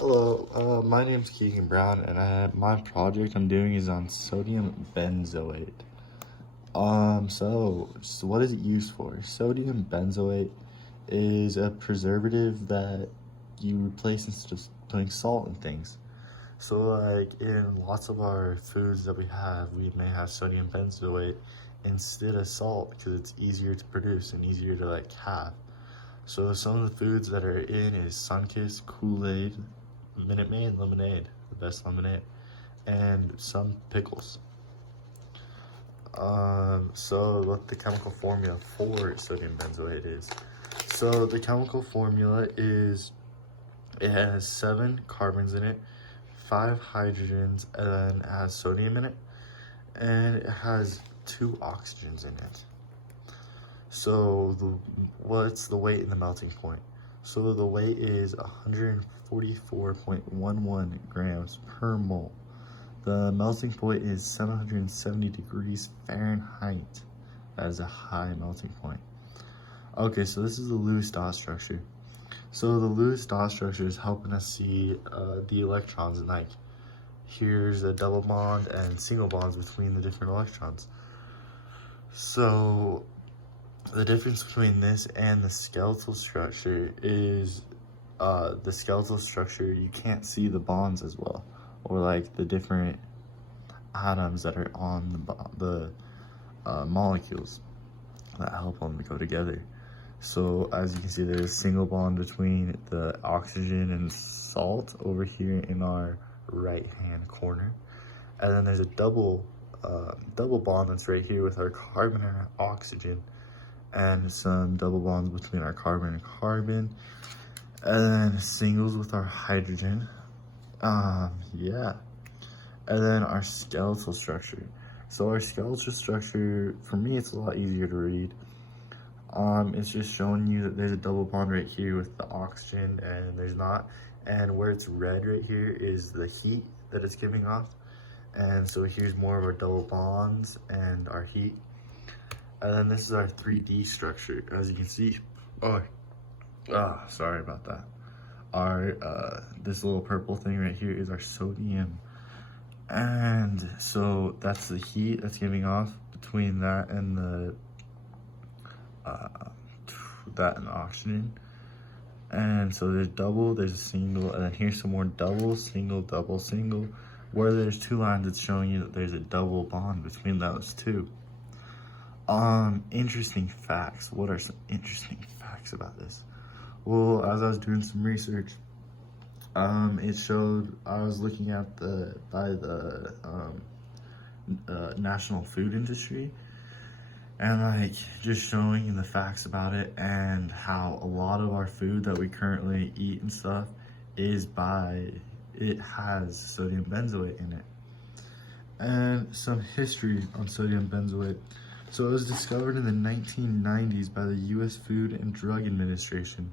Hello, my name's Keegan Brown, and my project I'm doing is on sodium benzoate. So what is it used for? Sodium benzoate is a preservative that you replace instead of putting salt in things. So like in lots of our foods that we may have sodium benzoate instead of salt because it's easier to produce and easier to like have. So some of the foods that are in is Sunkist, Kool-Aid, Minute Maid lemonade, the best lemonade, and some pickles. So what the chemical formula for sodium benzoate is. So the chemical formula is, it has 7 carbons in it, 5 hydrogens, and then it has sodium in it, and it has 2 oxygens in it. So what's the weight and the melting point? So the weight is 144.11 grams per mole. The melting point is 770 degrees Fahrenheit. That is a high melting point. Okay, so this is the Lewis dot structure. So the Lewis dot structure is helping us see the electrons, and like here's a double bond and single bonds between the different electrons. So the difference between this and the skeletal structure is the skeletal structure, you can't see the bonds as well, or like the different atoms that are on the molecules that help them to go together. So as you can see, there's a single bond between the oxygen and salt over here in our right hand corner, and then there's a double bond that's right here with our carbon and our oxygen, and some double bonds between our carbon and carbon, and then singles with our hydrogen. Yeah. And then our skeletal structure. So our skeletal structure, for me, it's a lot easier to read. It's just showing you that there's a double bond right here with the oxygen, and there's not. And where it's red right here is the heat that it's giving off. And so here's more of our double bonds and our heat. And then this is our 3D structure, as you can see. Sorry about that. Our this little purple thing right here is our sodium, and so that's the heat that's giving off between that and the oxygen. And so there's double, there's a single, and then here's some more double, single, double, single. Where there's 2 lines, it's showing you that there's a double bond between those 2. Interesting facts. What are some interesting facts about this? Well, as I was doing some research, it showed, I was looking at the National Food Industry, and like just showing the facts about it, and how a lot of our food that we currently eat and stuff it has sodium benzoate in it. And some history on sodium benzoate. So it was discovered in the 1990s by the US Food and Drug Administration.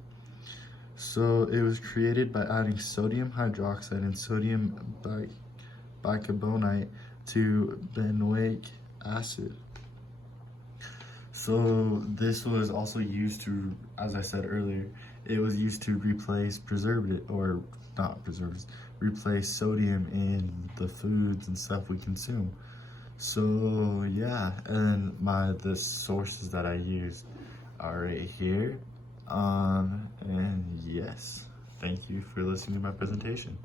So it was created by adding sodium hydroxide and sodium bicarbonate to benoic acid. So this was also used to, as I said earlier, it was used to replace replace sodium in the foods and stuff we consume. So yeah, and the sources that I used are right here. And yes, thank you for listening to my presentation.